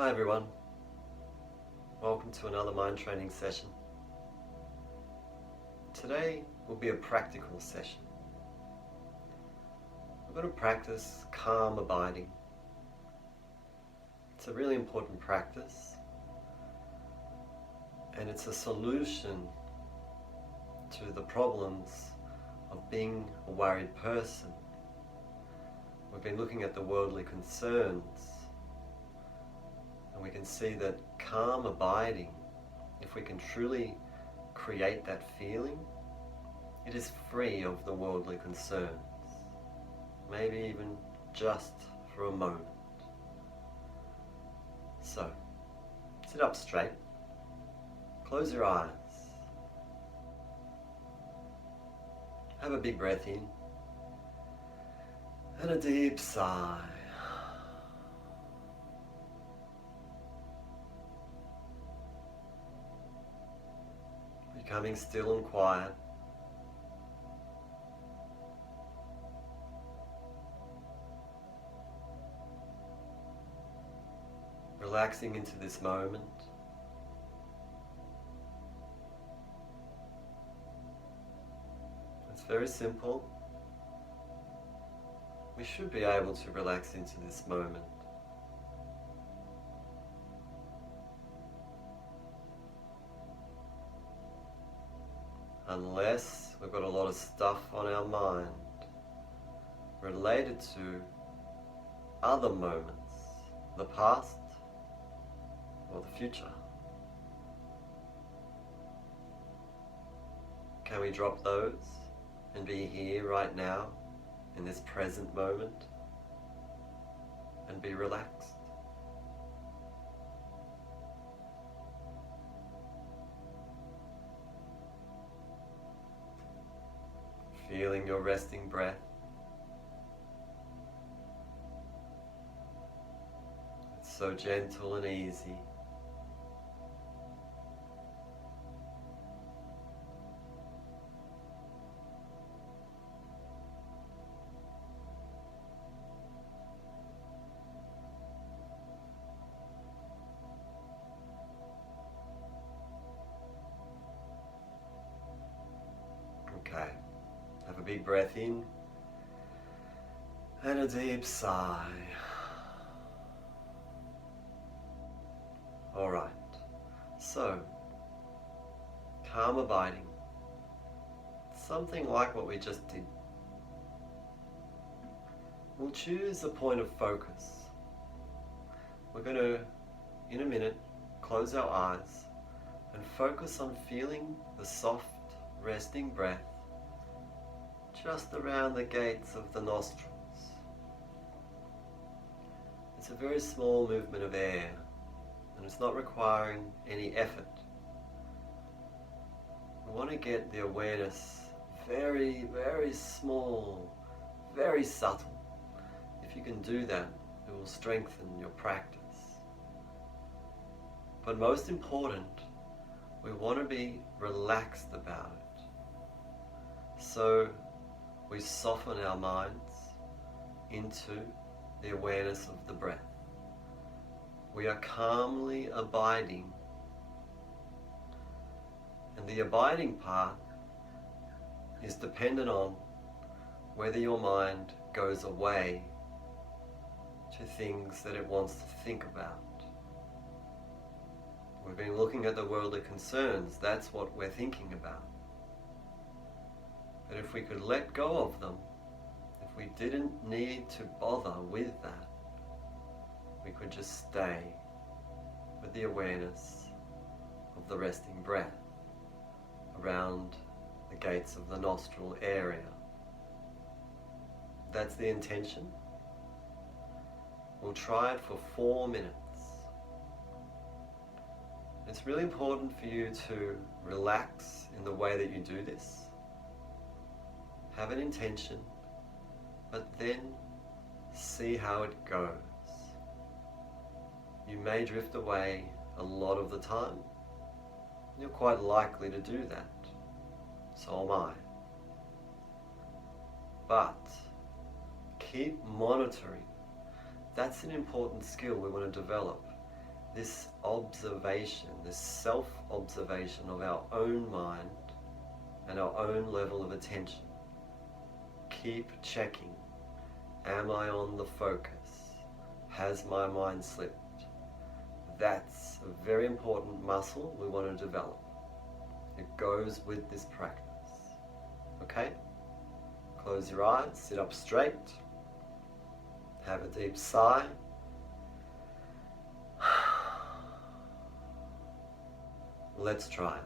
Hi everyone, welcome to another mind training session. Today will be a practical session. We're going to practice calm abiding. It's a really important practice and it's a solution to the problems of being a worried person. We've been looking at the worldly concerns. And we can see that calm abiding, if we can truly create that feeling, it is free of the worldly concerns, maybe even just for a moment. So, sit up straight, close your eyes, have a big breath in, and a deep sigh. Becoming still and quiet. Relaxing into this moment. It's very simple. We should be able to relax into this moment. Unless we've got a lot of stuff on our mind related to other moments, the past or the future. Can we drop those and be here right now in this present moment and be relaxed? Feeling your resting breath. It's so gentle and easy. Okay. Have a big breath in and a deep sigh. Alright, so calm abiding, something like what we just did. We'll choose a point of focus. We're going to, in a minute, close our eyes and focus on feeling the soft resting breath just around the gates of the nostrils. It's a very small movement of air and it's not requiring any effort. We want to get the awareness very, very small, very subtle. If you can do that, it will strengthen your practice. But most important, we want to be relaxed about it. So we soften our minds into the awareness of the breath. We are calmly abiding. And the abiding part is dependent on whether your mind goes away to things that it wants to think about. We've been looking at the worldly concerns, that's what we're thinking about. But if we could let go of them, if we didn't need to bother with that, we could just stay with the awareness of the resting breath around the gates of the nostril area. That's the intention. We'll try it for 4 minutes. It's really important for you to relax in the way that you do this. Have an intention, but then see how it goes. You may drift away a lot of the time. You're quite likely to do that. So am I. But keep monitoring. That's an important skill we want to develop. this observation, this self-observation of our own mind and our own level of attention. Keep checking. Am I on the focus? Has my mind slipped? That's a very important muscle we want to develop. It goes with this practice. Okay? Close your eyes, sit up straight, have a deep sigh. Let's try it.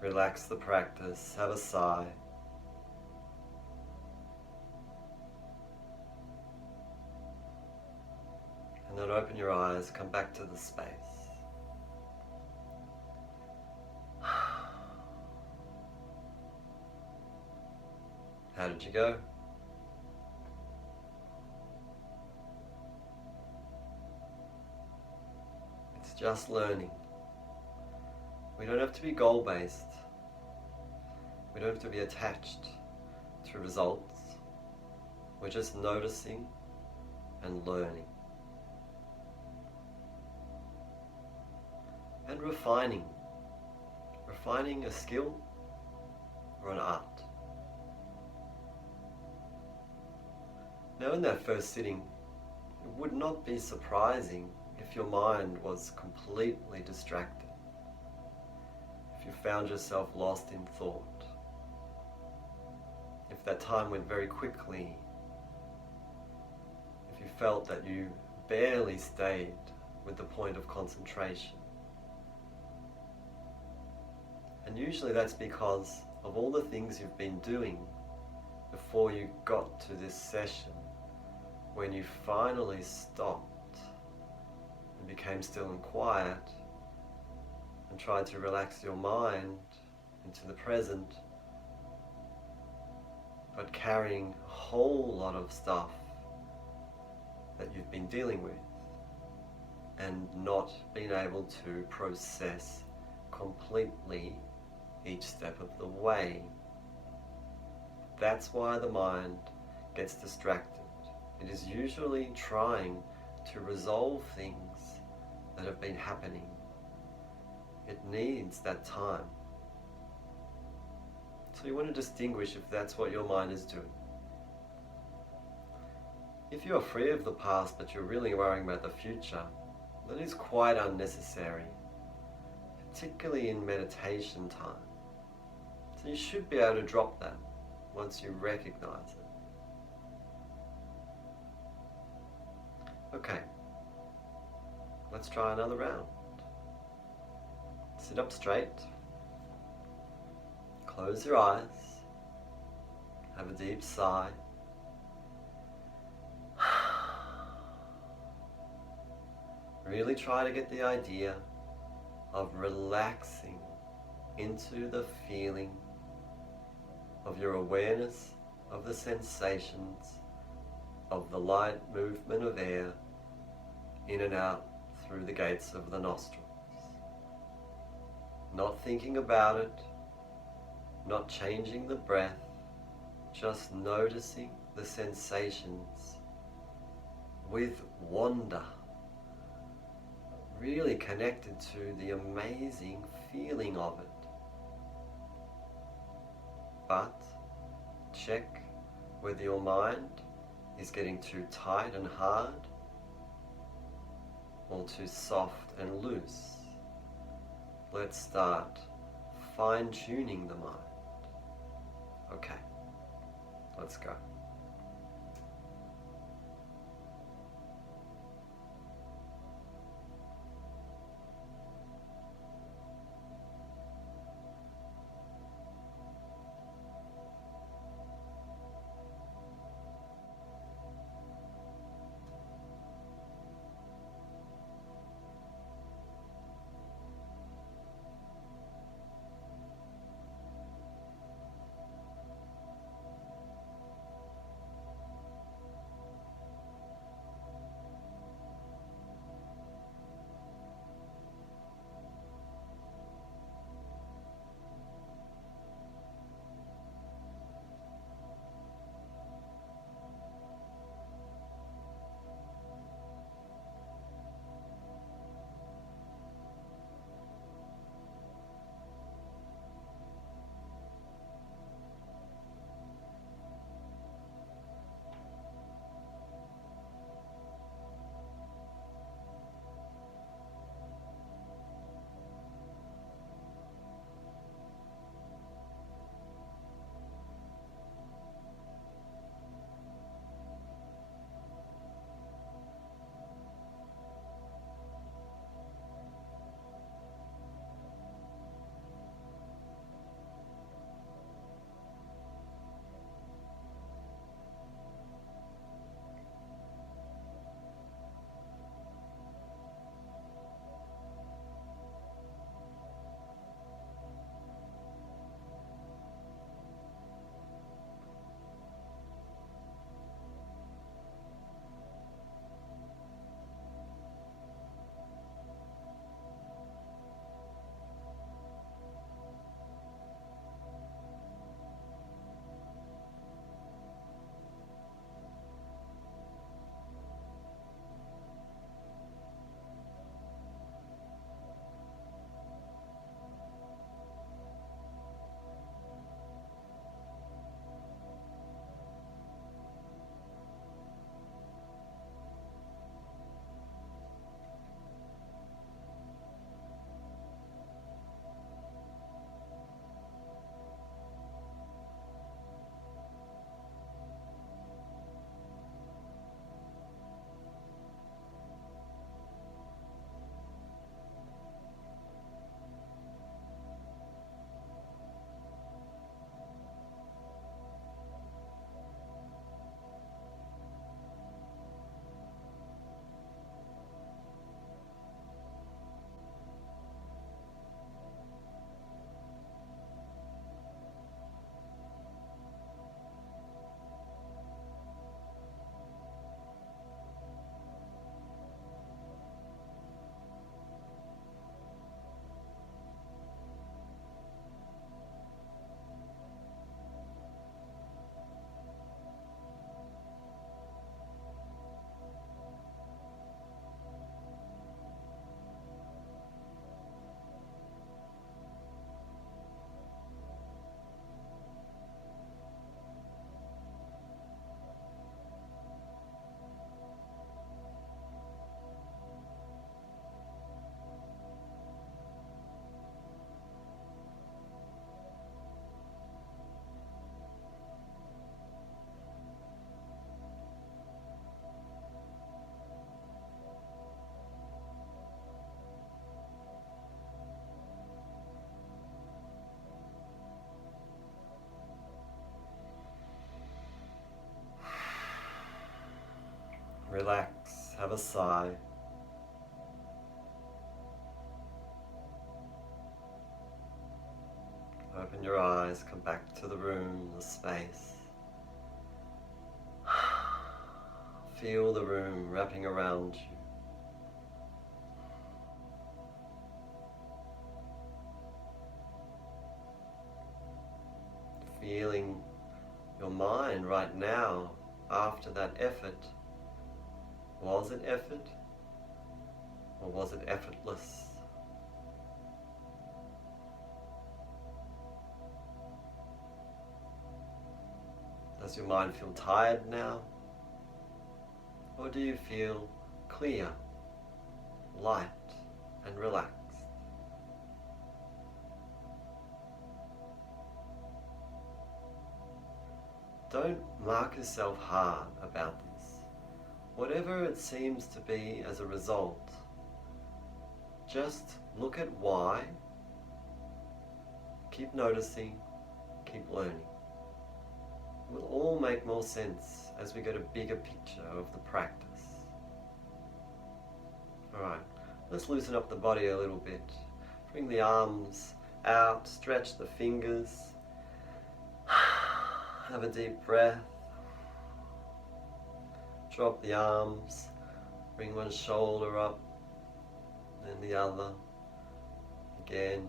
Relax the practice, have a sigh. And then open your eyes, come back to the space. How did you go? It's just learning. We don't have to be goal-based. We don't have to be attached to results. We're just noticing and learning. And refining. Refining a skill or an art. Now in that first sitting, it would not be surprising if your mind was completely distracted. If you found yourself lost in thought. If that time went very quickly. If you felt that you barely stayed with the point of concentration. And usually that's because of all the things you've been doing before you got to this session, when you finally stopped and became still and quiet and tried to relax your mind into the present, but carrying a whole lot of stuff that you've been dealing with and not being able to process completely each step of the way. That's why the mind gets distracted. It is usually trying to resolve things that have been happening. It needs that time. So you want to distinguish if that's what your mind is doing. If you are free of the past but you're really worrying about the future, that is quite unnecessary, particularly in meditation time. So you should be able to drop that once you recognize it. Okay, let's try another round. Sit up straight, close your eyes, have a deep sigh. Really try to get the idea of relaxing into the feeling of your awareness of the sensations of the light movement of air in and out through the gates of the nostrils. Not thinking about it, not changing the breath, just noticing the sensations with wonder, really connected to the amazing feeling of it. But check whether your mind is getting too tight and hard or too soft and loose. Let's start fine-tuning the mind. Okay, let's go. Relax, have a sigh. Open your eyes, come back to the room, the space. Feel the room wrapping around you. Feeling your mind right now after that effort. Was it effort or was it effortless? Does your mind feel tired now? Or do you feel clear, light, and relaxed? Don't mark yourself hard about this. Whatever it seems to be as a result, just look at why, keep noticing, keep learning. It will all make more sense as we get a bigger picture of the practice. Alright, let's loosen up the body a little bit. Bring the arms out, stretch the fingers. Have a deep breath. Drop the arms. Bring one shoulder up, then the other. Again.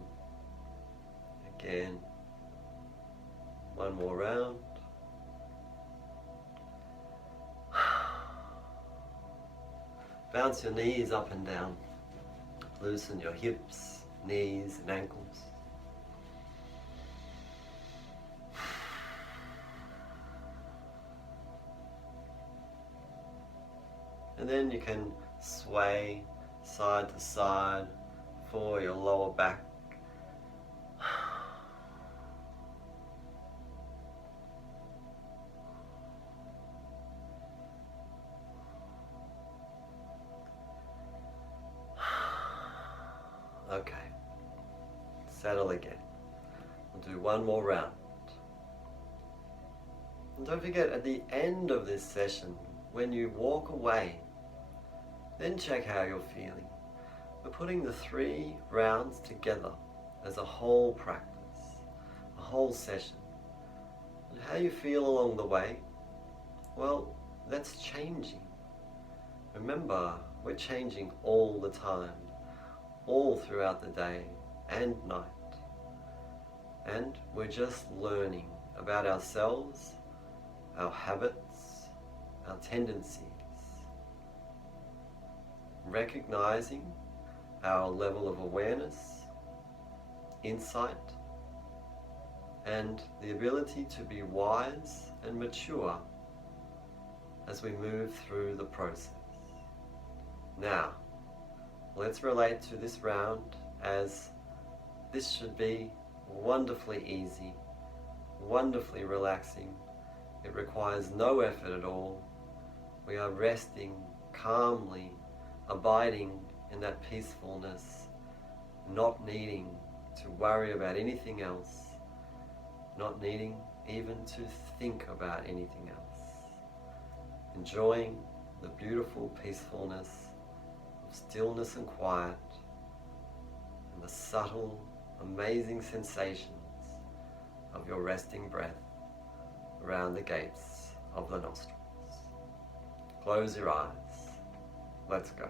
Again. One more round. Bounce your knees up and down. Loosen your hips, knees and ankles. And then you can sway side to side for your lower back. Okay, settle again. We'll do one more round. And don't forget, at the end of this session, when you walk away, then check how you're feeling. We're putting the 3 rounds together as a whole practice, a whole session. And how you feel along the way, well, that's changing. Remember, we're changing all the time, all throughout the day and night. And we're just learning about ourselves, our habits, our tendencies, recognizing our level of awareness, insight, and the ability to be wise and mature as we move through the process. Now, let's relate to this round as this should be wonderfully easy, wonderfully relaxing. It requires no effort at all. We are resting calmly, abiding in that peacefulness, not needing to worry about anything else, not needing even to think about anything else. Enjoying the beautiful peacefulness of stillness and quiet, and the subtle, amazing sensations of your resting breath around the gates of the nostrils. Close your eyes. Let's go.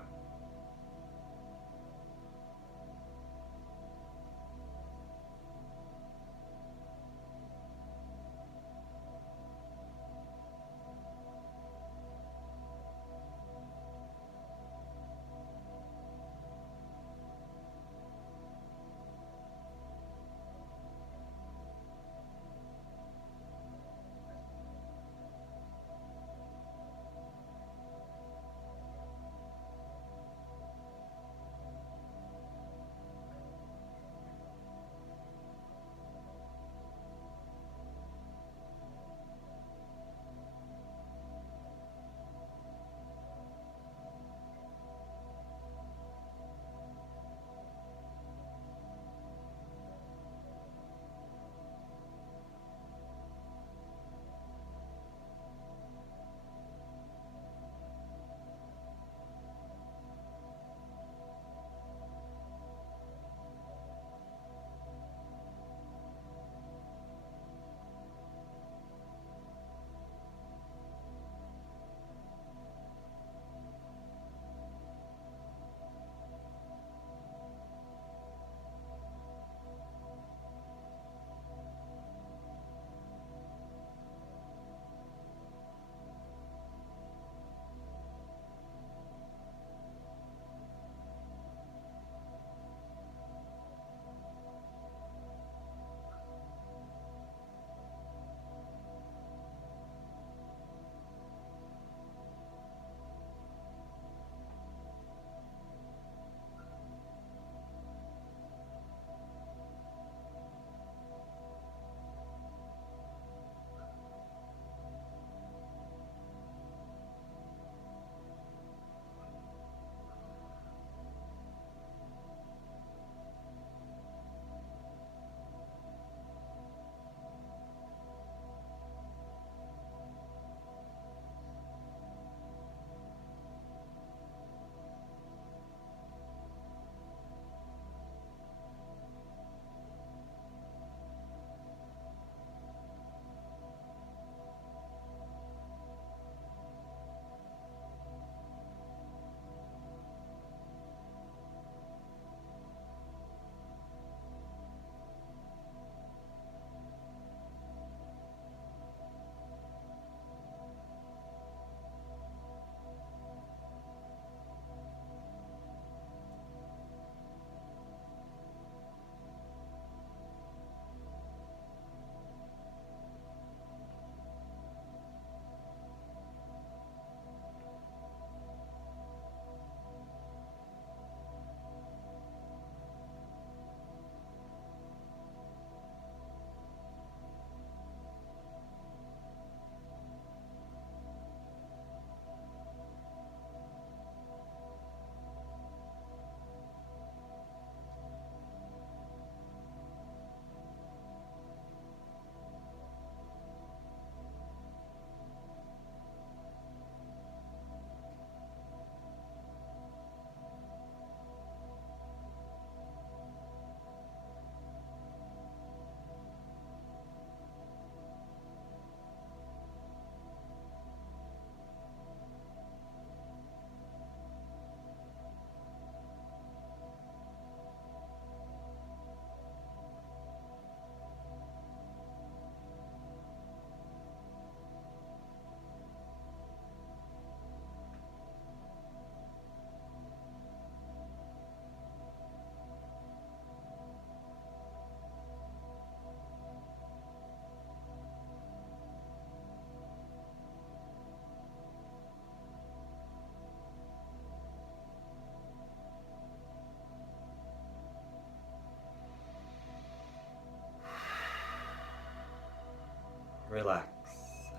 Relax.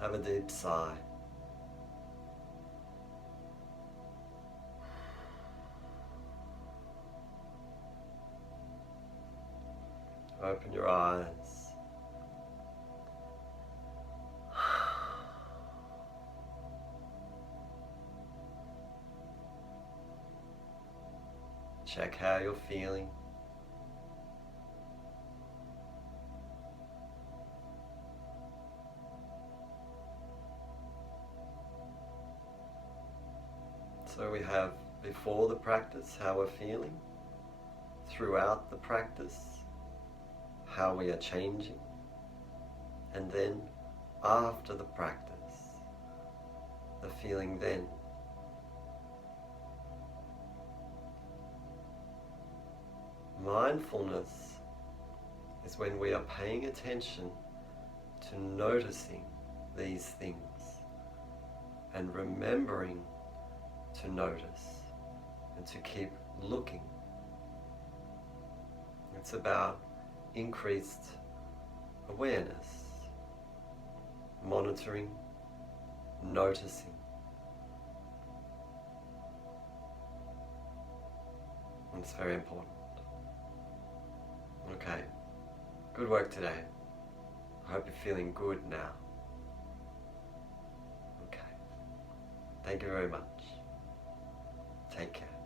Have a deep sigh. Open your eyes. Check how you're feeling. So we have before the practice how we're feeling, throughout the practice how we are changing, and then after the practice, the feeling then. Mindfulness is when we are paying attention to noticing these things and remembering to notice and to keep looking. It's about increased awareness, monitoring, noticing. And it's very important. Okay, good work today. I hope you're feeling good now. Okay, thank you very much. Take care.